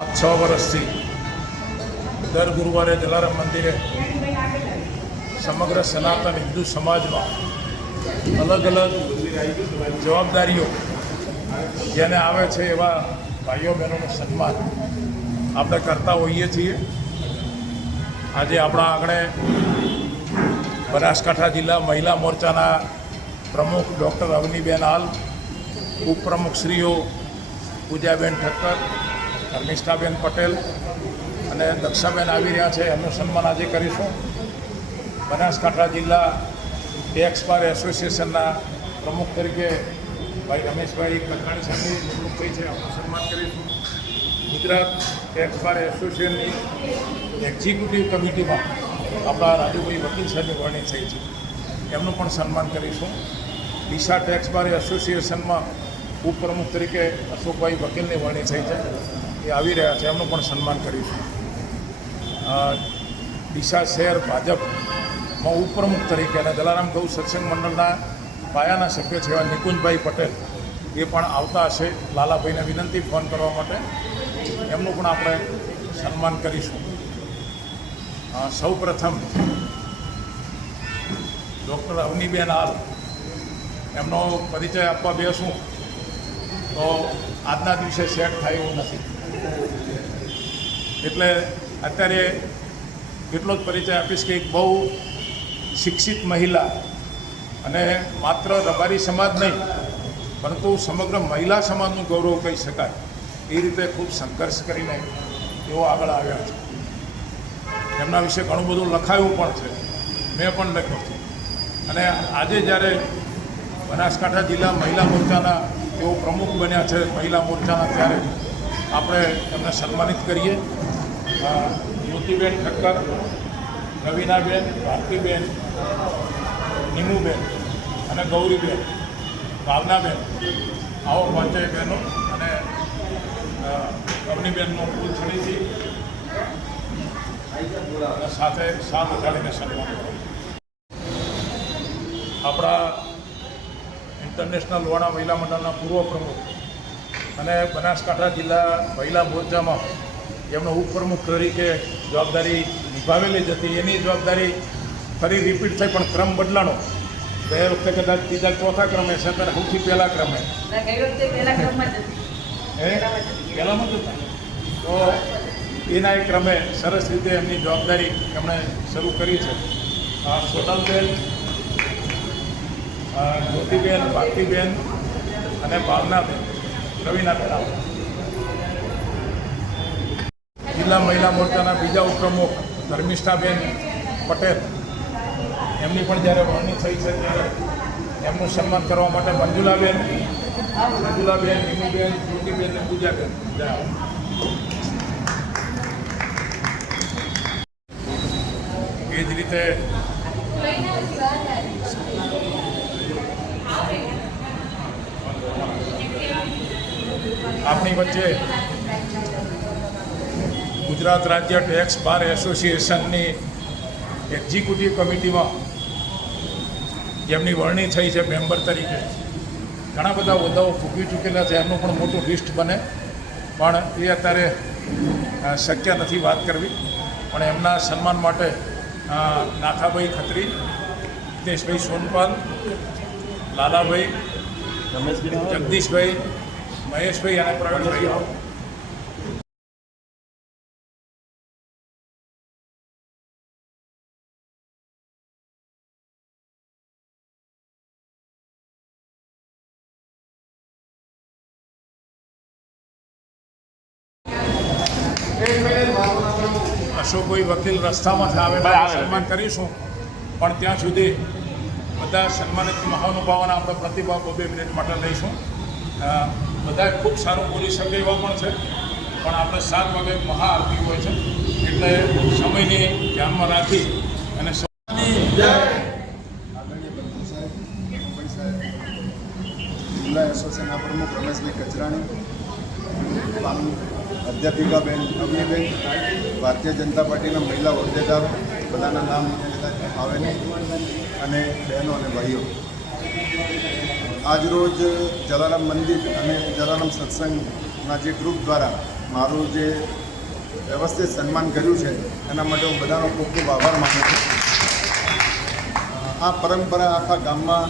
6 વર્ષથી દર ગુરુવારે જલારામ મંદિરે સમગ્ર સનાતન હિન્દુ સમાજમાં અલગ અલગ જવાબદારીઓ જેને આવે છે એવા ભાઈઓ બહેનોનું સન્માન આપણે કરતા હોઈએ છીએ. આજે આપણા આંગણે બનાસકાંઠા જિલ્લા મહિલા મોરચાના પ્રમુખ ડૉક્ટર અવનીબેન હાલ, ઉપપ્રમુખશ્રીઓ પૂજાબેન ઠક્કર, ધર્મિષ્ઠાબેન પટેલ અને દક્ષાબેન આવી રહ્યા છે. એમનું સન્માન આજે કરીશું. બનાસકાંઠા જિલ્લા ટેક્સ બાર એસોસિએશનના પ્રમુખ તરીકે ભાઈ રમેશભાઈ કથાણી સાહેબની નિમણૂક થઈ છે. એમનું સન્માન કરીશું. ગુજરાત ટેક્સ બાર એસોસિએશનની એક્ઝિક્યુટિવ કમિટીમાં આપણા રાજુભાઈ વકીલ સાહેબની વરણી થઈ છે. એમનું પણ સન્માન કરીશું. ડીસા ટેક્સ બાર એસોસિએશનમાં ઉપપ્રમુખ તરીકે અશોકભાઈ વકીલની વરણી થઈ છે. એ આવી રહ્યા છે. એમનું પણ સન્માન કરીશું. ડીસા શહેર ભાજપમાં ઉપપ્રમુખ તરીકે અને જલારામ ગૌ સત્સંગ મંડળના પાયાના સભ્ય છે એવા નિકુંજભાઈ પટેલ એ પણ આવતા હશે. લાલાભાઈને વિનંતી ફોન કરવા માટે. એમનું પણ આપણે સન્માન કરીશું. સૌ પ્રથમ ડૉક્ટર અવનીબેન હાલ એમનો પરિચય આપવા બેસું તો આજના દિવસે સેટ થાય એવું નથી. એટલે અત્યારે એટલો જ પરિચય આપીશ કે એક બહુ શિક્ષિત મહિલા અને માત્ર રબારી સમાજ નહીં પરંતુ સમગ્ર મહિલા સમાજનું ગૌરવ કહી શકાય એ રીતે ખૂબ સંઘર્ષ કરીને તેઓ આગળ આવ્યા છે. એમના વિશે ઘણું બધું લખાયું પણ છે, મેં પણ લખ્યું છે. અને આજે જ્યારે બનાસકાંઠા જિલ્લા મહિલા મોરચાના તેઓ પ્રમુખ બન્યા છે મહિલા મોરચાના, ત્યારે આપણે એમને સન્માનિત કરીએ. જ્યોતિબેન ઠક્કર, રવીનાબેન, ભારતીબેન, નીમુબેન અને ગૌરીબેન, ભાવનાબેન, આવો પાંચેય બહેનો અને અવનીબેનનો કુલ છડીથી સાથે સાથ ઉઠાડીને સન્માન કરો. આપણા ઇન્ટરનેશનલ વાણા મહિલા મંડળના પૂર્વ પ્રમુખ અને બનાસકાંઠા જિલ્લા મહિલા મોરચામાં એમનો ઉપપ્રમુખ તરીકે જવાબદારી નિભાવેલી જ હતી. એની જવાબદારી ફરી રિપીટ થઈ પણ ક્રમ બદલાનો. બે વખતે કદાચ ત્રીજા ચોથા ક્રમે છે, ત્યારે સૌથી પહેલા ક્રમે પહેલામાં જ હતા. તો એના એક ક્રમે સરસ રીતે એમની જવાબદારી એમણે શરૂ કરી છે. સોનલબેન, જ્યોતિબેન, ભારતીબેન અને ભાવનાબેન, રવીનાબેન આવો. જિલ્લા મહિલા મોરચાના બીજા ઉપપ્રમુખ ધર્મિષ્ઠાબેન પટેલ, એમની પણ જ્યારે વરણી થઈ છે ત્યારે એમનું સન્માન કરવા માટે મંજુલાબેન, નીમુબેન, જ્યોતિબેન અને પૂજાબેન. એ જ રીતે આપણી વચ્ચે ગુજરાત રાજ્ય ટેક્સ બાર એસોસિએશનની એક્ઝિક્યુટિવ કમિટીમાં જેમની વરણી થઈ છે મેમ્બર તરીકે, ઘણા બધા હોદ્દાઓ ભૂગી ચૂકેલા છે. એમનું પણ મોટું લિસ્ટ બને, પણ એ અત્યારે શક્ય નથી વાત કરવી. પણ એમના સન્માન માટે નાથાભાઈ ખત્રી, હિતેશભાઈ સોનપાલ, લાલાભાઈ, જગદીશભાઈ, મહેશભાઈ અને પ્રવીણભાઈ. અશોકભાઈ વકીલ રસ્તામાં આવે સન્માન કરીશું, પણ ત્યાં સુધી બધા સન્માનિત મહાનુભાવોના આપણે પ્રતિભાવ 2 મિનિટ માટે લઈશું. બધા ખૂબ સારું બોલી શકે એવા પણ છે, પણ આપણે 7 વાગે મહાઆરતી હોય છે એટલે સમયને ધ્યાનમાં રાખી અને જિલ્લા એસોસિએશનના પ્રમુખ રમેશભાઈ કચરાણી, અધ્યાપિકાબેન અવનીબેન, ભારતીય જનતા પાર્ટીના મહિલા હોદ્દેદારો, બધાના નામ આવે નહીં, અને બહેનો અને ભાઈઓ, આજરોજ જલારામ મંદિર અને જલારામ સત્સંગના જે ગ્રુપ દ્વારા મારું જે વ્યવસ્થિત સન્માન કર્યું છે એના માટે હું બધાનો ખૂબ ખૂબ આભાર માનું છું. આ પરંપરા આખા ગામમાં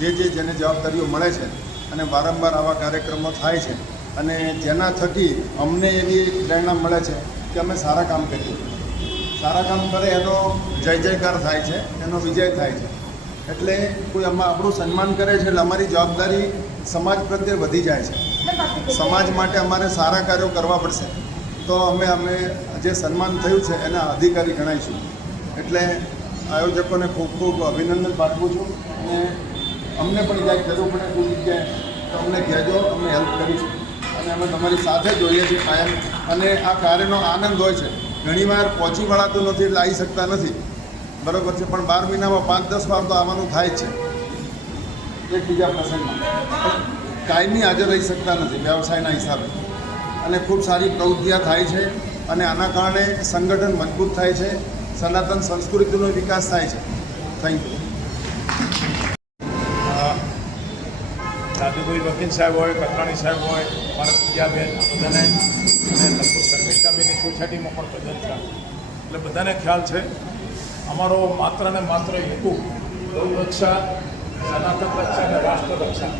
જેને જવાબદારીઓ મળે છે અને વારંવાર આવા કાર્યક્રમો થાય છે અને જેના થકી અમને એવી એક પ્રેરણા મળે છે કે અમે સારા કામ કરીએ. સારા કામ કરે એનો જય જયકાર થાય છે, એનો વિજય થાય છે. એટલે કોઈ આપણું સન્માન કરે છે એટલે અમારી જવાબદારી સમાજ પ્રત્યે વધી જાય છે. સમાજ માટે અમારે સારા કાર્યો કરવા પડશે તો અમે જે સન્માન થયું છે એના અધિકારી ગણાઈશું. એટલે આયોજકોને ખૂબ ખૂબ અભિનંદન પાઠવું છું અને અમને પણ ક્યાંક જરૂર પડે કોઈ જગ્યાએ તો અમને કહેજો, અમે હેલ્પ કરીશું અને અમે તમારી સાથે જોઈએ છીએ કાયમ. અને આ કાર્યનો આનંદ હોય છે. ઘણીવાર પહોંચી વળાતું નથી એટલે આવી શકતા નથી, બરાબર છે, પણ 12 મહિનામાં 5-10 વાર તો આવવાનું થાય જ છે એકબીજા પ્રસંગમાં. કાયમી હાજર રહી શકતા નથી વ્યવસાયના હિસાબે અને ખૂબ સારી પ્રવૃત્તિઓ થાય છે અને આના કારણે સંગઠન મજબૂત થાય છે, સનાતન સંસ્કૃતિનો વિકાસ થાય છે. Thank you. દાદુભાઈ વકીલ સાહેબ હોય, કતરાણી સાહેબ હોય, મારા પૂજાબેન, બધાને અને લગભગ ધર્મિષ્ઠાબેનની સોસાયટીમાં પણ પ્રજન છે. એટલે બધાને ખ્યાલ છે અમારો માત્ર ને માત્ર હેતુ ગૌરક્ષા, સનાતન રક્ષા અને રાષ્ટ્ર રક્ષા,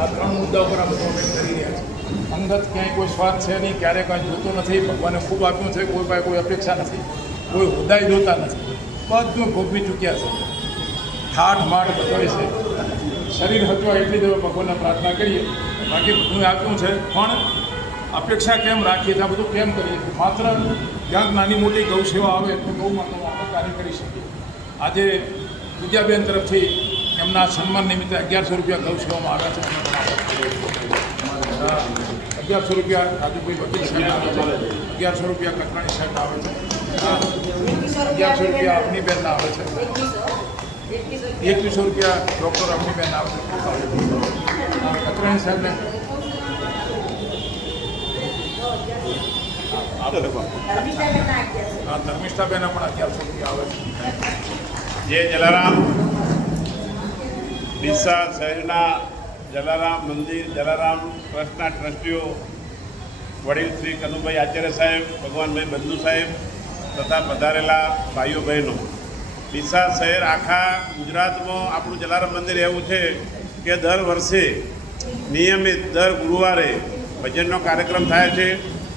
આ 3 મુદ્દા ઉપર આ બધું અમે કરી રહ્યા છીએ. અંગત ક્યાંય કોઈ સ્વાર્થ છે નહીં, ક્યારેય કાંઈ જોતું નથી. ભગવાને ખૂબ આપ્યું છે, કોઈ પાસે કોઈ અપેક્ષા નથી, કોઈ હોદ્દાય જોતા નથી, બધું ભોગવી ચૂક્યા છે. ઠાઠ માઠ બધોય છે, શરીર હચવા એટલી જ ભગવાનને પ્રાર્થના કરીએ. બાકી બધું આપ્યું છે, પણ અપેક્ષા કેમ રાખીએ છીએ, આ બધું કેમ કરીએ છીએ? માત્ર ક્યાંક નાની મોટી ગૌ સેવા આવે તો ગૌ માતાનું આપણે કાર્ય કરી શકીએ. આજે પૂજાબેન તરફથી એમના સન્માન નિમિત્તે 1100 રૂપિયા ગૌ સેવામાં આવ્યા છે. 1100 રૂપિયા રાજુભાઈ વકીલ સાહેબ આવે છે, 1100 રૂપિયા કતરાણી સાહેબ આવે છે, 1100 રૂપિયા અગ્નિબેનના આવે છે, 2100 રૂપિયા ડૉક્ટર અગ્નિબેન આવે છે. કતરાણી સાહેબને ધર્મિષ્ઠાબેન પણ 1100 રૂપિયા આવે છે. જે જલારામ ડીસા શહેરના જલારામ મંદિર, જલારામ ટ્રસ્ટના ટ્રસ્ટીઓ વડીલ શ્રી કનુભાઈ આચાર્ય સાહેબ, ભગવાનભાઈ બંધુ સાહેબ તથા પધારેલા ભાઈઓ બહેનો, ડીસા શહેર આખા ગુજરાતમાં આપણું જલારામ મંદિર એવું છે કે દર વર્ષે નિયમિત દર ગુરુવારે ભજનનો કાર્યક્રમ થાય છે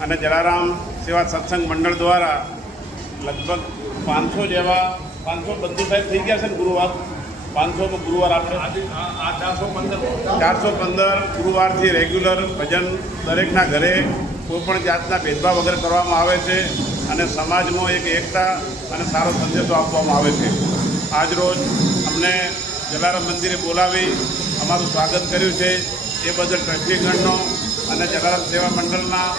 અને જલારામ સેવા સત્સંગ મંડળ દ્વારા લગભગ 500 જેવા 500 બંધુ સાહેબ થઈ ગયા છે ને ગુરુવાર. 500 ગુરુવાર આપણે આજે આ 415 ગુરુવારથી રેગ્યુલર ભજન દરેકના ઘરે કોઈપણ જાતના ભેદભાવ વગર કરવામાં આવે છે અને સમાજમાં એક એકતા અને સારો સંદેશો આપવામાં આવે છે. આજરોજ અમને જલારામ મંદિરે બોલાવી અમારું સ્વાગત કર્યું છે એ બદલ ટ્રસ્ટીગણનો અને જલારામ સેવા મંડળના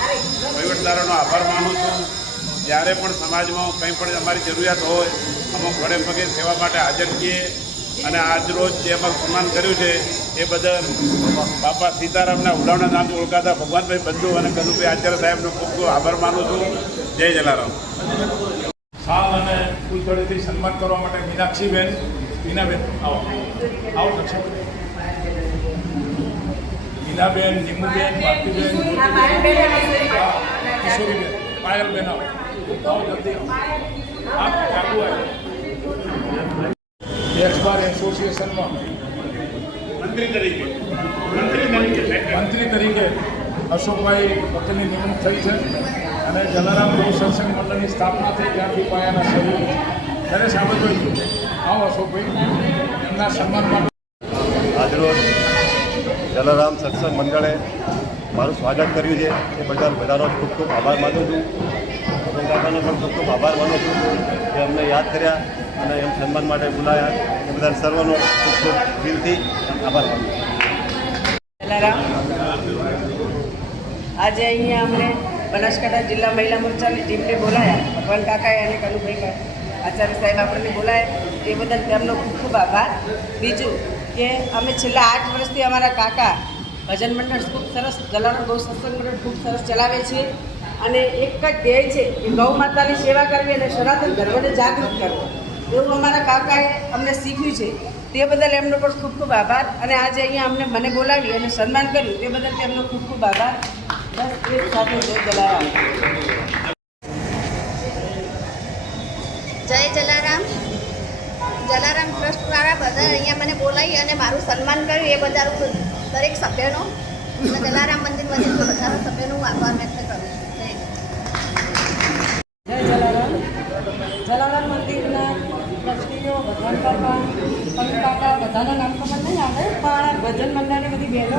વહીવટદારોનો આભાર માનું છું. જ્યારે પણ સમાજમાં કંઈ પણ અમારી જરૂરિયાત હોય અમુક વડે પગે સેવા માટે હાજર છીએ અને આજરોજ જે અમારું સન્માન કર્યું છે એ બદલ બાપા સીતારામના ઉડાવના નામથી ઓળખાતા ભગવાનભાઈ બંધુ અને કનુભાઈ આચાર્ય સાહેબનો ખૂબ ખૂબ આભાર માનું છું. જય જલારામ. શાલ અને ફૂલછોડીથી સન્માન કરવા માટે મીનાક્ષીબેન, મીનાબેન આવો આવો દર્શન. મીનાબેન, નિમુબેન, ભારતીબેન, કિશોરીબેન, પાયલબેન આવો જલ્દી આવો. ચાલુ આવે એક્સબાર એસોસિએશનમાં મંત્રી તરીકે અશોકભાઈ પટેલની નિમણૂક થઈ છે અને જલારામ ગૌ સત્સંગ મંડળની સ્થાપના થઈ ત્યાંથી પાયાના સહયોગ ત્યારે સાબતભાઈ આવો અશોકભાઈ એમના સન્માન માટે. આજરોજ જલારામ સત્સંગ મંડળે મારું સ્વાગત કર્યું છે એ બદલ બધાનો ખૂબ ખૂબ આભાર માનું છું. કાકાનો પણ ખૂબ ખૂબ આભાર માનું છું કે અમને યાદ કર્યા અને એમ સન્માન માટે બોલાયા. એ બધા સર્વનો ખૂબ ખૂબ દિલથી આભાર માનું છું. જલારામ, આજે અહીંયા અમને બનાસકાંઠા જિલ્લા મહિલા મોરચાની ટીમને બોલાયા. ભગવાન કાકાએ અને કનુભાઈ આચાર્ય સાહેબ આપણને બોલાયા એ બદલ તેમનો ખૂબ ખૂબ આભાર. બીજું કે અમે છેલ્લા 8 વર્ષથી અમારા કાકા ભજન મંડળ ખૂબ સરસ, જલારામ ગૌ સત્સંગ મંડળ ખૂબ સરસ ચલાવે છે અને એક જ ધ્યેય છે કે ગૌ માતાની સેવા કરવી અને સનાતન ધર્મને જાગૃત કરવો, એવું અમારા કાકાએ અમને શીખ્યું છે. તે બદલ એમનો પણ ખૂબ ખૂબ આભાર અને આજે અહીંયા મને બોલાવી અને સન્માન કર્યું તે બદલ તેમનો ખૂબ ખૂબ આભાર. બસ એક સાથે જય જલારામ. જય જલારામ. જલારામ ટ્રસ્ટવાળા બધા અહીંયા મને બોલાવી અને મારું સન્માન કર્યું એ બદલ હું દરેક સભ્યનો અને જલારામ મંદિરમાંથી બધા સભ્યનો હું આભાર વ્યક્ત કરું છું. જય જલારામ. જલારામ મંદિરના ટ્રસ્ટીઓ ભગવાન કાકા, પંક કાકા બધાના નામ તો મને નહીં આવે, પણ ભજન મંડળની બધી બહેનો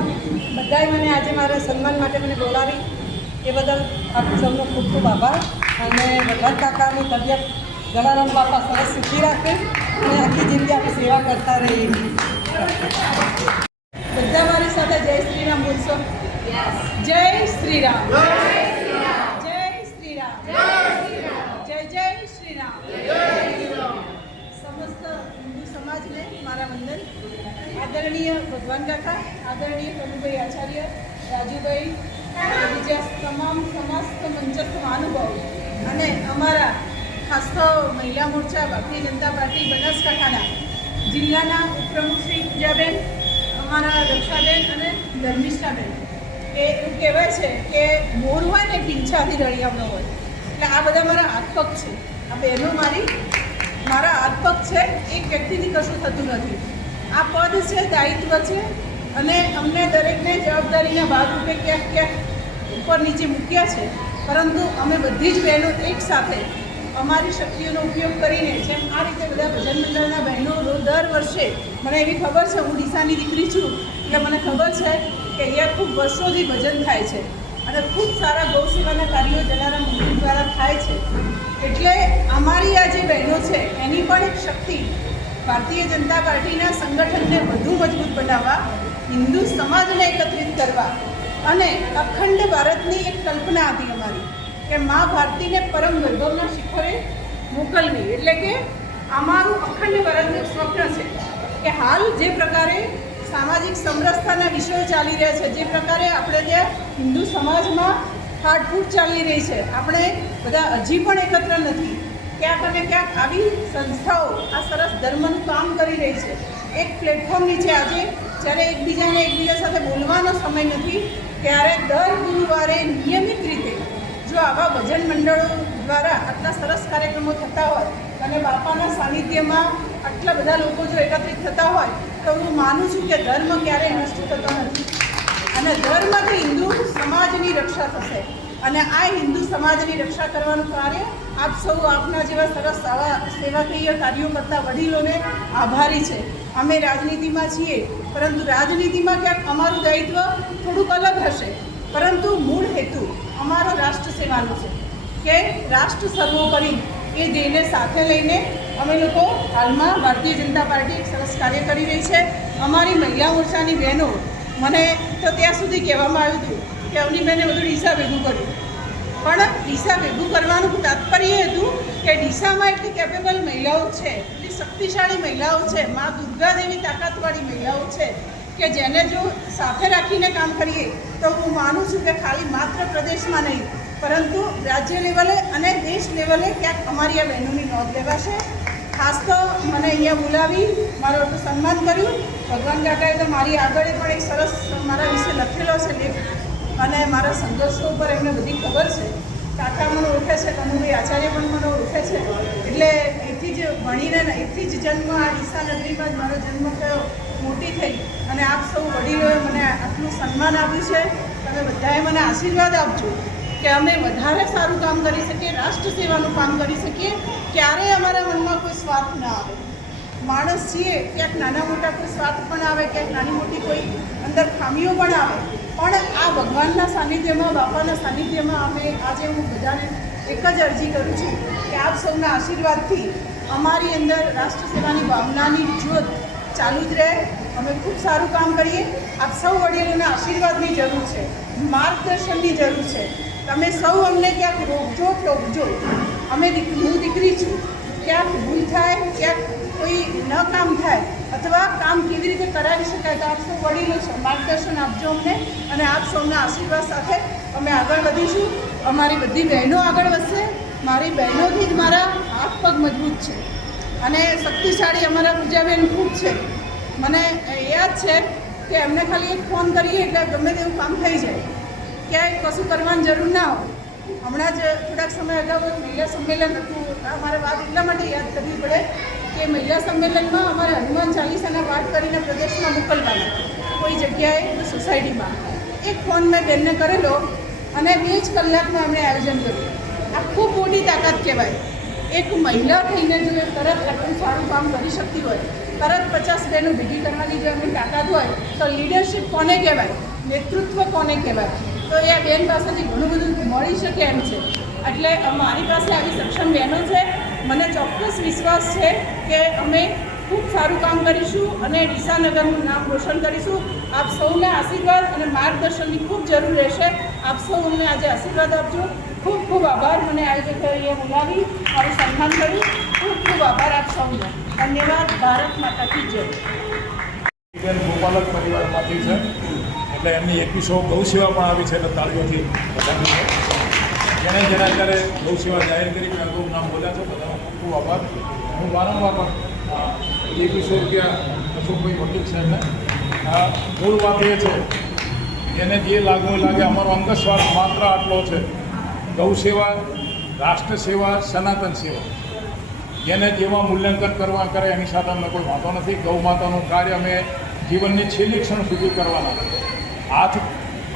બધાએ મને આજે મારા સન્માન માટે મને બોલાવી એ બદલ આપ સૌનો ખૂબ ખૂબ આભાર. અને ભગવાન કાકાની તબિયત જલારામ બાપા સરસ સુખી રાખે અને આખી જિંદગી આપણે સેવા કરતા રહીએ. બધા મારી સાથે જય શ્રી રામ બોલશો. જય શ્રી રામ. જય શ્રી રામ. જય જય શ્રી રામ. સમસ્ત હિન્દુ સમાજને મારા વંદન. આદરણીય ભગવાન કાકા, આદરણીય કનુભાઈ આચાર્ય, રાજુભાઈ, બીજા તમામ સમસ્ત મંચસ્થ મહાનુભાવો અને અમારા ખાસ તો મહિલા મોરચા ભારતીય જનતા પાર્ટી બનાસકાંઠાના જિલ્લાના ઉપપ્રમુખ શ્રી પૂજાબેન, અમારા રક્ષાબેન અને ધર્મિષ્ઠાબેન, કે એવું કહેવાય છે કે મોર હોય ને પીંછાથી રળિયામણો હોય, એટલે આ બધા મારા હાથપગ છે. આ બહેનો મારા હાથપગ છે. એક વ્યક્તિથી કશું થતું નથી. આ પદ છે, દાયિત્વ છે અને અમને દરેકને જવાબદારીના ભાગરૂપે ક્યાંક ક્યાંક ઉપર નીચે મૂક્યા છે, પરંતુ અમે બધી જ બહેનો એક સાથે અમારી શક્તિઓનો ઉપયોગ કરીને, જેમ આ રીતે બધા ભજન મંડળના બહેનો દર વર્ષે, મને એવી ખબર છે, હું ડીસાની દીકરી છું એટલે મને ખબર છે કે અહીંયા ખૂબ વર્ષોથી ભજન થાય છે અને ખૂબ સારા ગૌ સેવાના કાર્યો જલારામ મંદિર દ્વારા થાય છે. એટલે અમારી આ જે બહેનો છે એની પણ એક શક્તિ ભારતીય જનતા પાર્ટીના સંગઠનને વધુ મજબૂત બનાવવા, હિન્દુ સમાજને એકત્રિત કરવા અને અખંડ ભારતની એક કલ્પના હતી અમારી કે મા ભારતીને પરમ વૈભવના શિખરે મોકલવી. એટલે કે અમારું અખંડ ભારતનું સ્વપ્ન છે કે હાલ જે પ્રકારે સામાજિક સમરસતાના વિષયો ચાલી રહ્યા છે, જે પ્રકારે આપણે ત્યાં હિન્દુ સમાજમાં ફાટફૂટ ચાલી રહી છે, આપણે બધા હજી પણ એકત્ર નથી. ક્યાંક અને ક્યાંક આવી સંસ્થાઓ આ સરસ ધર્મનું કામ કરી રહી છે. એક પ્લેટફોર્મ નીચે આજે જ્યારે એકબીજા સાથે બોલવાનો સમય નથી, ત્યારે દર ગુરુવારે નિયમિત રીતે જો આવા ભજન મંડળો દ્વારા આટલા સરસ કાર્યક્રમો થતા હોય અને બાપાના સાનિધ્યમાં આટલા બધા લોકો જો એકત્રિત થતા હોય તો હું માનું છું કે ધર્મ ક્યારેય નષ્ટ થતો નથી અને ધર્મથી હિન્દુ સમાજની રક્ષા થશે. અને આ હિન્દુ સમાજની રક્ષા કરવાનું કાર્ય આપ સૌ આપના જેવા સરસ આવા સેવાકીય કાર્યો કરતા વડીલોને આભારી છે. અમે રાજનીતિમાં છીએ, પરંતુ રાજનીતિમાં ક્યાંક અમારું દાયિત્વ થોડુંક અલગ હશે, પરંતુ મૂળ હેતુ અમારો રાષ્ટ્ર સેવાનો છે કે રાષ્ટ્ર સર્વોપરી એ ધ્યેયને સાથે લઈને અમે લોકો હાલમાં ભારતીય જનતા પાર્ટી એક સરસ કાર્ય કરી રહી છે. અમારી મહિલા મોરચાની બહેનો, મને તો ત્યાં સુધી કહેવામાં આવ્યું હતું કે અવની બહેને બધું ડીસા ભેગું કર્યું, પણ ડીસા ભેગું કરવાનું તાત્પર્ય એ હતું કે ડીસામાં એટલી કેપેબલ મહિલાઓ છે, એટલી શક્તિશાળી મહિલાઓ છે, મા દુર્ગા જેવી તાકાતવાળી મહિલાઓ છે કે જેને જો સાથે રાખીને કામ કરીએ તો હું માનું છું કે ખાલી માત્ર પ્રદેશમાં નહીં પરંતુ રાજ્ય લેવલે અને દેશ લેવલે ક્યાંક અમારી આ બહેનોની નોંધ લેવાશે. ખાસ તો મને અહીંયા બોલાવી મારું એટલું સન્માન કર્યું. ભગવાન કાકાએ તો મારી આગળ પણ એક સરસ મારા વિશે લખેલો છે લેખ અને મારા સંઘર્ષો ઉપર એમને બધી ખબર છે. કાકા મને ઓળખે છે, કનુભાઈ આચાર્ય પણ મને ઓળખે છે. એટલે એથી જ ભણીને એથી જ જન્મ આ ડીસા નગરીમાં જ મારો જન્મ થયો, મોટી થઈ અને આપ સૌ વડીલોએ મને આટલું સન્માન આપ્યું છે. તમે બધાએ મને આશીર્વાદ આપજો કે અમે વધારે સારું કામ કરી શકીએ, રાષ્ટ્ર સેવાનું કામ કરી શકીએ. ક્યારેય અમારા મનમાં કોઈ સ્વાર્થ ના આવે. માણસ છીએ, ક્યાંક નાના મોટા કોઈ સ્વાર્થ પણ આવે, ક્યાંક નાની મોટી કોઈ અંદર ખામીઓ પણ આવે, પણ આ ભગવાનના સાનિધ્યમાં, બાપાના સાનિધ્યમાં અમે આજે હું બધાને એક જ અરજી કરું છું કે આપ સૌના આશીર્વાદથી અમારી અંદર રાષ્ટ્ર સેવાની ભાવનાની જ્યોત ચાલુ જ રહે. અમે ખૂબ સારું કામ કરીએ. આપ સૌ વડીલોના આશીર્વાદની જરૂર છે, માર્ગદર્શનની જરૂર છે. તમે સૌ અમને ક્યાંક રોકજો, ટોકજો. હું દીકરી છું, ક્યાંક ભૂલ થાય, ક્યાંક કોઈ ન કામ થાય અથવા કામ કેવી રીતે કરાવી શકાય તો આપ સૌ વડીલો છો, માર્ગદર્શન આપજો અમને અને આપ સૌના આશીર્વાદ સાથે અમે આગળ વધીશું. અમારી બધી બહેનો આગળ વધશે. મારી બહેનોથી જ મારા હાથ પગ મજબૂત છે અને શક્તિશાળી અમારા પૂજાબેન ખૂબ છે. મને યાદ છે કે એમને ખાલી એક ફોન કરીએ એટલે ગમે તેવું કામ થઈ જાય. ક્યાંય કશું કરવાની જરૂર ના હોય. હમણાં જ થોડાક સમય અગાઉ એક મહિલા સંમેલન હતું. અમારે વાત એટલા માટે યાદ કરવી પડે કે મહિલા સંમેલનમાં અમારે હનુમાન ચાલીસાના પાઠ કરીને પ્રદેશમાં મોકલવાના કોઈ જગ્યાએ સોસાયટીમાં. એક ફોન મેં બેનને કરેલો અને 2 જ કલાકમાં અમે આયોજન કર્યું. આ ખૂબ મોટી તાકાત કહેવાય. એક મહિલા થઈને જો એ તરત આટલું સારું કામ કરી શકતી હોય, તરત 50 બહેનો ભેગી કરવાની જો એમની તાકાત હોય તો લીડરશિપ કોને કહેવાય, નેતૃત્વ કોને કહેવાય? તો એ આ બેન પાસેથી ઘણું બધું મળી શકે એમ છે. એટલે મારી પાસે આવી સક્ષમ બહેનો છે. મને ચોક્કસ વિશ્વાસ છે કે અમે ખૂબ સારું કામ કરીશું અને ડીસાનગરનું નામ રોશન કરીશું. આપ સૌના આશીર્વાદ અને માર્ગદર્શનની ખૂબ જરૂર રહેશે. આપ સૌ અમને આજે આશીર્વાદ આપજો. ખૂબ ખૂબ આભાર. મને આયોજકોએ અહીંયા બોલાવી મારું સન્માન કર્યું. ખૂબ ખૂબ આભાર આપ સૌનો. ધન્યવાદ. ભારત માતા કી જય. બેન ગોપાલક પરિવારમાંથી છે એટલે એમની 2100 ગૌ સેવા પણ આવી છે એટલે તાળીઓથી વધાવી છે. જેને અત્યારે ગૌ સેવા જાહેર કરી મેં અગાઉ નામ બોલ્યા છો બધાનો ખૂબ ખૂબ આભાર. હું વારંવાર પણ 2100 રૂપિયા અશોકભાઈ વકીલ સાહેબને મૂળ વાત એ છે એને જે લાગવું લાગે અમારો અંગસ્વાર્થ માત્ર આટલો છે. ગૌ સેવા, રાષ્ટ્ર સેવા, સનાતન સેવા જેને જેવા મૂલ્યાંકન કરવા કરે એની સાથે અમને કોઈ વાંધો નથી. ગૌ માતાનું કાર્ય અમે જીવનની છેલ્લી ક્ષણ સુધી કરવાના. હાથ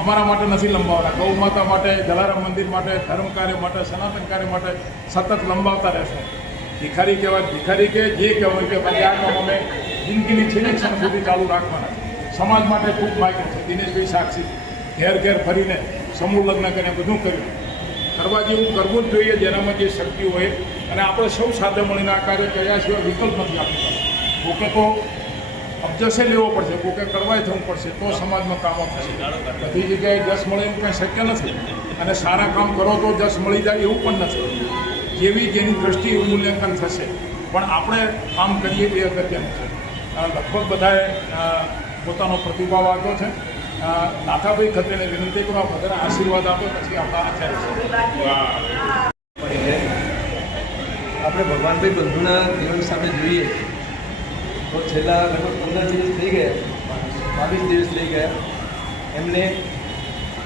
અમારા માટે નથી લંબાવવાના. ગૌ માતા માટે, જલારામ મંદિર માટે, ધર્મ કાર્ય માટે, સનાતન કાર્ય માટે સતત લંબાવતા રહેશું. ભિખારી કહેવાય, ભિખારી કે જે કહેવાય કે ભાઈ આ કામ અમે જિંદગીની છેલ્લી ક્ષણ સુધી ચાલુ રાખવાના. સમાજ માટે ખૂબ માગ્યું છે. દિનેશભાઈ સાક્ષી ઘેર ઘેર ફરીને સમૂહ લગ્ન કરીને બધું કર્યું. કરવા જેવું કરવું જ જોઈએ જેનામાં જે શક્તિ હોય. અને આપણે સૌ સાથે મળીને આ કાર્ય કર્યા સિવાય વિકલ્પ નથી આપતા. કોકે તો અબજસે લેવો પડશે, કોકે કરવાય થવું પડશે તો સમાજમાં કામો થશે. બધી જગ્યાએ જશ મળે એવું કંઈ શક્ય નથી. અને સારા કામ કરો તો જશ મળી જાય એવું પણ નથી. જેવી જેની દ્રષ્ટિ એવું મૂલ્યાંકન થશે. પણ આપણે કામ કરીએ એ અગત્યનું છે. લગભગ બધાએ પોતાનો પ્રતિભાવ આપ્યો છે. નાથાભાઈ ખત્રીને વિનંતી કરો બધા આશીર્વાદ આપો પછી આપણા આચાર્ય આપણે ભગવાનભાઈ બંધુના જીવન સામે જોઈએ તો છેલ્લા લગભગ 15 દિવસ થઈ ગયા, 22 દિવસ થઈ ગયા. એમને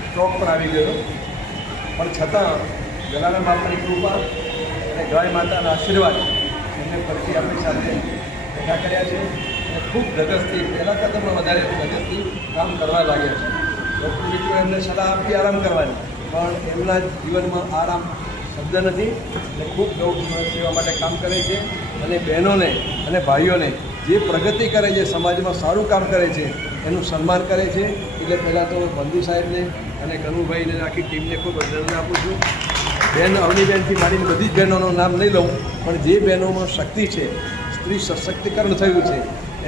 સ્ટ્રોક પણ આવી ગયો, પણ છતાં જલારામ બાપાની કૃપા અને ગાય માતાના આશીર્વાદ એમને ફરીથી આપણી સાથે ભેગા કર્યા છે અને ખૂબ ધગસથી પહેલાં કદમમાં વધારે ધગસથી કામ કરવા લાગ્યા છે. ડૉક્ટર મિત્રો એમને સલાહ આપી આરામ કરવાની, પણ એમના જીવનમાં આરામ શબ્દ નથી અને ખૂબ ગૌ સેવા માટે કામ કરે છે. અને બહેનોને અને ભાઈઓને જે પ્રગતિ કરે છે, સમાજમાં સારું કામ કરે છે એનું સન્માન કરે છે. એટલે પહેલાં તો બંધુ સાહેબને અને કનુભાઈને આખી ટીમને ખૂબ અભિનંદન આપું છું. બહેન અવનીબેનથી માંડીને બધી જ બહેનોનું નામ નહીં લઉં, પણ જે બહેનોમાં શક્તિ છે, સ્ત્રી સશક્તિકરણ થયું છે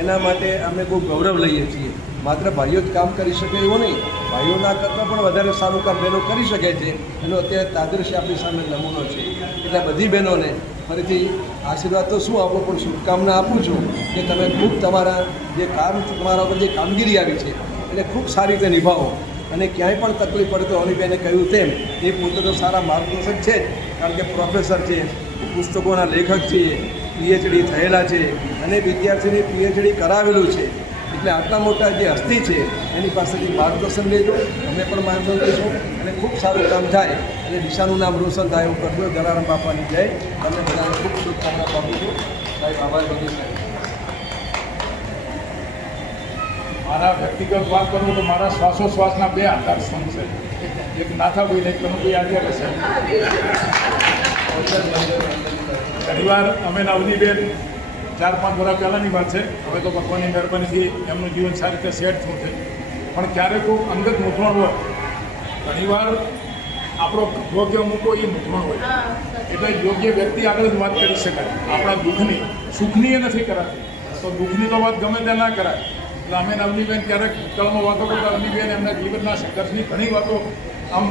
એના માટે અમે બહુ ગૌરવ લઈએ છીએ. માત્ર ભાઈઓ જ કામ કરી શકે એવું નહીં, ભાઈઓના કરતાં પણ વધારે સારું કામ બહેનો કરી શકે છે. એનો અત્યારે તાદૃશ્ય આપણી સામે નમૂનો છે. એટલે બધી બહેનોને ફરીથી આશીર્વાદ તો શું આપો, પણ શુભકામના આપું છું કે તમે ખૂબ તમારા જે કામ તમારા ઉપર જે કામગીરી આવી છે એટલે ખૂબ સારી રીતે નિભાવો. અને ક્યાંય પણ તકલીફ પડે તો અનિબેને કહ્યું તેમ એ પોતે તો સારા માર્ગદર્શક છે જ, કારણ કે પ્રોફેસર છે, પુસ્તકોના લેખક છે, પીએચડી થયેલા છે અને વિદ્યાર્થીને પીએચડી કરાવેલું છે. એટલે આટલા મોટા જે હસ્તી છે એની પાસેથી માર્ગદર્શન લેજો, અમે પણ માર્ગદર્શન લઈશું અને ખૂબ સારું કામ થાય અને દિશાનું નામ રોશન થાય એવું કરજો. જલારામ બાપાની જય. તમને બધાને ખૂબ શુભકામના આપું છું. સાહેબ આભાર બધી સાહેબ. મારા વ્યક્તિગત વાત કરું તો મારા શ્વાસોશ્વાસના 2 આધારસ્તંભ છે. એક નાથાભાઈ ને કનુભાઈ આચાર્ય છે. ઘણીવાર અમે નવનીબેન 4-5 વર્ષ પહેલાંની વાત છે. હવે તો ભગવાનની મહેરબાનીથી એમનું જીવન સારી રીતે સેટ થયું છે. પણ ક્યારેક કોઈ અંગત મૂંઝવણ હોય, ઘણીવાર આપણો યોગ્ય મૂકો એ મૂંઝવણ હોય, એટલે યોગ્ય વ્યક્તિ આગળ જ વાત કરી શકાય. આપણા દુઃખની, સુખની એ નથી કરાતી, તો દુઃખની તો વાત ગમે ત્યાં ના કરાય. એટલે અમે નવનીબેન ક્યારેક ઉત્તરમાં વાતો કરતા, નવનીબેન એમના જીવનના સંઘર્ષની ઘણી વાતો આમ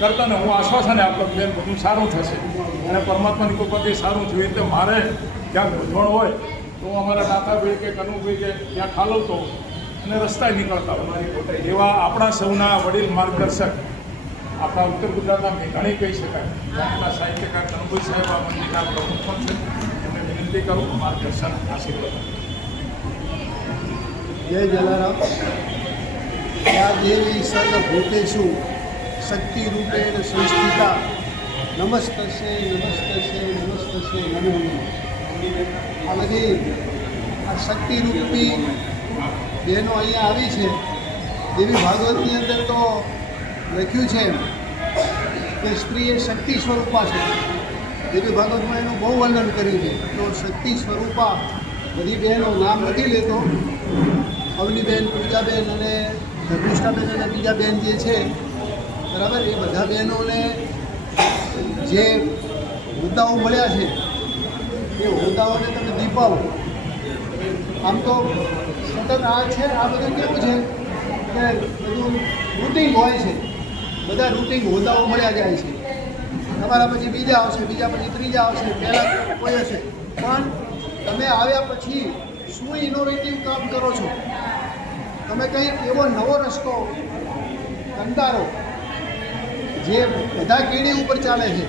કરતા ને હું આશ્વાસન આપતો બેન બધું સારું થશે અને પરમાત્માની કૃપાથી સારું થયું. એટલે મારે ક્યાંક મૂંઝવણ હોય તો અમારા નાથાભાઈ કે કનુભાઈ કે ત્યાં ઠાલવતો અને રસ્તાએ નીકળતા હોય. એવા આપણા સૌના વડીલ માર્ગદર્શક આપણા ઉત્તર ગુજરાતના મેઘાણી કહી શકાય આપણા સાહિત્યકાર કનુભાઈ સાહેબ આ મંદિરના પ્રમુખ પણ છે. એમને વિનંતી કરું માર્ગદર્શન આશીર્વાદ. જય જલારામ. યા દેવી સર્વ ભૂતેષુ શક્તિ રૂપેણ સંસ્થિતા નમસ્તસ્ય નમસ્તસ્ય નમસ્તસ્ય નમો નમઃ. આ બધી આ શક્તિરૂપી બહેનો અહીંયા આવી છે. દેવી ભાગવતની અંદર તો લખ્યું છે કે સ્ત્રી એ શક્તિ સ્વરૂપા છે. દેવી ભાગવતમાં એનું બહુ વર્ણન કર્યું છે. તો શક્તિ સ્વરૂપા બધી બહેનો નામ નથી લેતો, અવનીબેન, પૂજાબેન અને ધર્મિષ્ઠાબેન અને બીજા બેન જે છે બરાબર, એ બધા બહેનોને જે હોદ્દાઓ મળ્યા છે એ હોદ્દાઓને તમે દીપાવો. આમ તો સતત આ છે, આ બધું કેવું છે કે બધું રૂટિંગ હોય છે, બધા રૂટિંગ હોદ્દાઓ મળ્યા જાય છે. તમારા પછી બીજા આવશે, બીજા પછી ત્રીજા આવશે, પહેલાં કોઈ હશે, પણ તમે આવ્યા પછી શું ઇનોવેટિવ કામ કરો છો? તમે કંઈક એવો નવો રસ્તો કંટાળો જે બધા કીડી ઉપર ચાલે છે,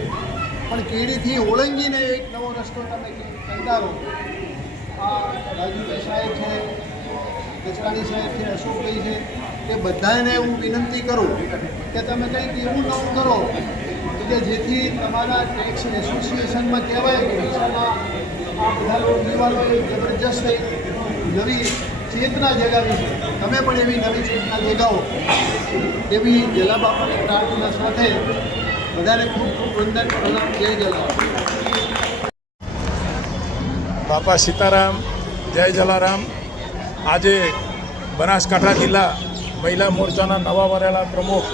પણ કીડીથી ઓળંગીને એક નવો રસ્તો તમે કંટાળો. આ રાજુભાઈ સાહેબ છે, કચરાણી સાહેબ છે, અશોકભાઈ છે, એ બધાને હું વિનંતી કરું કે તમે કંઈક એવું નવું કરો કે જેથી તમારા ટેક્સ એસોસિએશનમાં કહેવાય કે વિશ્વમાં આ બધા યુવાનોએ જબરજસ્ત એક નવી ચેતના જગાવી છે. તમે પણ એવી નવી ચેતના જગાવો એવી જલાબાપાની પ્રાર્થના સાથે બધાને ખૂબ ખૂબ વંદન, પ્રણામ. જય જલારામ. બાપા સીતારામ, જય જલારામ. આજે બનાસકાંઠા જિલ્લા મહિલા મોરચાના નવા વરેલા પ્રમુખ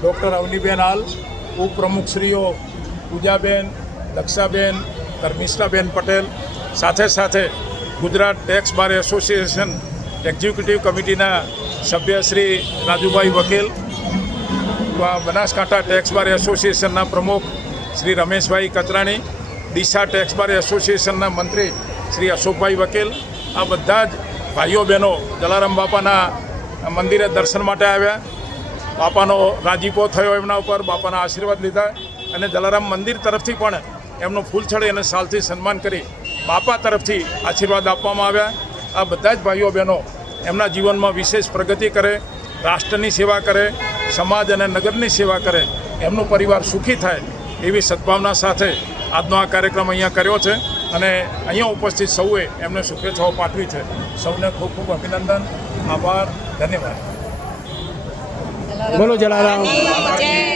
ડૉક્ટર અવનીબેન હાલ, ઉપપ્રમુખશ્રીઓ પૂજાબેન, લક્ષાબેન, ધર્મિષ્ઠાબેન પટેલ, સાથે સાથે Gujarat tax bar association executive કમિટીના સભ્ય શ્રી રાજુભાઈ વકીલ, બનાસકાંઠા ટેક્સ બાર એસોસિએશનના પ્રમુખ શ્રી રમેશભાઈ કચરાણી, ડીસા ટેક્સ બાર એસોસિએશનના મંત્રી શ્રી અશોકભાઈ વકીલ, આ બધા જ ભાઈઓ બહેનો જલારામ બાપાના મંદિરે દર્શન માટે આવ્યા. બાપાનો રાજીપો થયો એમના ઉપર, બાપાના આશીર્વાદ લીધા અને જલારામ મંદિર તરફથી પણ એમનું ફૂલછડી અને શાલથી સન્માન કરી બાપા તરફથી આશીર્વાદ આપવામાં આવ્યા. આ બધા જ ભાઈઓ બહેનો એમના જીવનમાં વિશેષ પ્રગતિ કરે, રાષ્ટ્રની સેવા કરે, સમાજ અને નગરની સેવા કરે, એમનો પરિવાર સુખી થાય એવી સદભાવના સાથે આજનો આ કાર્યક્રમ અહીંયા કર્યો છે અને અહીંયા ઉપસ્થિત સૌએ એમને શુભેચ્છાઓ પાઠવી છે. સૌને ખૂબ ખૂબ અભિનંદન, આભાર, ધન્યવાદ. બોલો જલારામ. જય